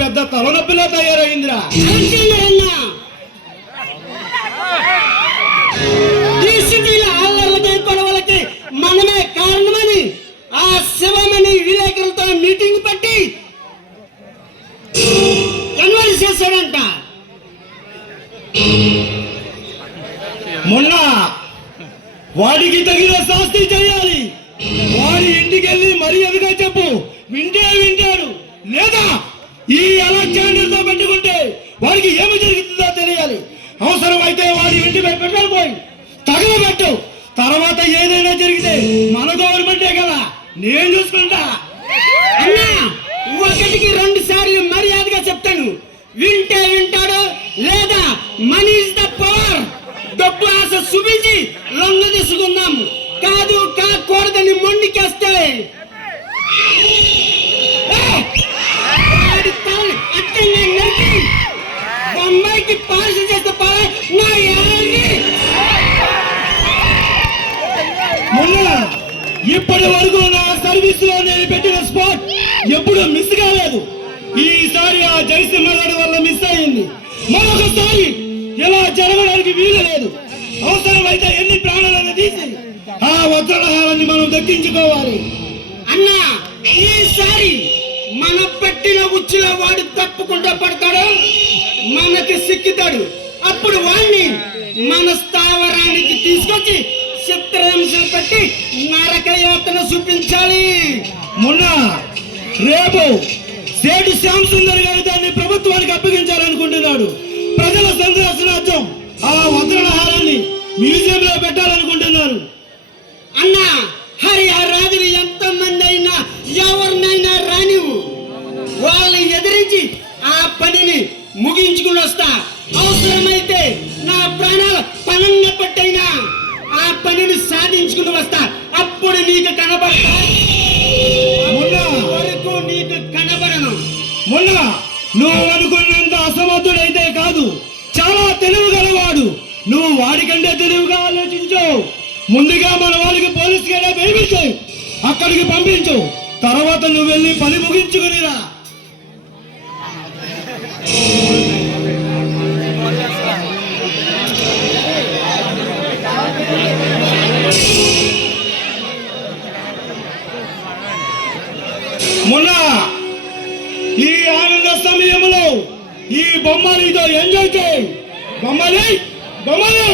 పెద్ద తలనొప్పిలా తయారైందిరా. గొడవలకి మనమే కారణమని ఆ శివమణి విలేకరులతో మీటింగ్ పెట్టి కన్వర్ట్ చేశాడంట. మొన్న వాడికి తగిన శాస్తి చేయాలి. వాడి ఇంటికి వెళ్ళి మర్యాదగా చెప్పు. వింటే వింటాడు, లేదా ఈ అలెగ్జాండర్తో పెట్టుకుంటే వాడికి ఏమి జరుగుతుందో తెలియాలి. అవసరమైతే వాడి ఇంటిపై పెట్టాలి పోయి తగలబెట్టు. తర్వాత ఏదైనా జరిగితే మన గవర్నమెంటే కదా, నేను చూసుకుంటా. అన్నా, ఒకటికి 2 సార్లు మర్యాదగా చెప్తాను. వింటే వింటాడు, లేదా మనీ ఇస్ ద పవర్. డబ్బు ఆశ చూపించి లొంగ తీసుకుందాం. కాదు కాకూడదని మొండికేస్తే అమ్మాయికి పార్సల్ చేస్తే ఇప్పటి వరకు నా సర్వీస్ లో నేను పెట్టిన స్పాట్ ఎప్పుడు మిస్ కాలేదు. ఈసారి ఆ జయసింహగారి వల్ల మిస్ అయింది. మరొకసారి ఇలా జరగడానికి వీలు లేదు. అవసరమైతే ఎన్ని ప్రాణాలను తీసి ఆ వజ్రహారాన్ని మనం దక్కించుకోవాలి. అన్నా, ఈసారి మన పెట్టిన ఉచ్చులో వాడు తప్పకుండా పడతాడు, మనకి సిక్కుతాడు. అప్పుడు వాడిని మన స్థావరానికి తీసుకొచ్చి చిత్రహింసలు పెట్టి నరక యాతన చూపించాలి. మొన్న రేపు సేటు శ్యామ్ సుందర్ గారి దాన్ని ప్రభుత్వానికి అప్పగించాలనుకుంటున్నాడు. ప్రజల సందర్శనార్థం ఆ వజ్రహారాన్ని మ్యూజియం లో పెట్టాలనుకుంటున్నారు. అన్నా, హరి ఆ రాజులు ఎంత మంది అయినా ఎవరినైనా రానివు, వాళ్ళని ఎదిరించి ఆ పనిని ముగించుకుని వస్తా. అవసరమైతే నా ప్రాణాలు పనంగా పట్టైనా ఆ పనిని సాధించుకుని వస్తా. అప్పుడు నీకు కనబడతా, వరకు నీకు కనబడను. మొన్న నువ్వు అనుకున్నంత అసమర్థుడైతే కాదు, చాలా తెలివి గలవాడు. నువ్వు వాడికంటే తెలివిగా ఆలోచించు. ముందుగా మన వాళ్ళకి పోలీస్ గేడా వేయించు, అక్కడికి పంపించు. తర్వాత నువ్వు వెళ్ళి పని ముగించుకునిరా. మొన్న ఈ ఆనంద సమయంలో ఈ బొమ్మలితో ఎంజాయ్ చేయి. బొమ్మలి బొమ్మలి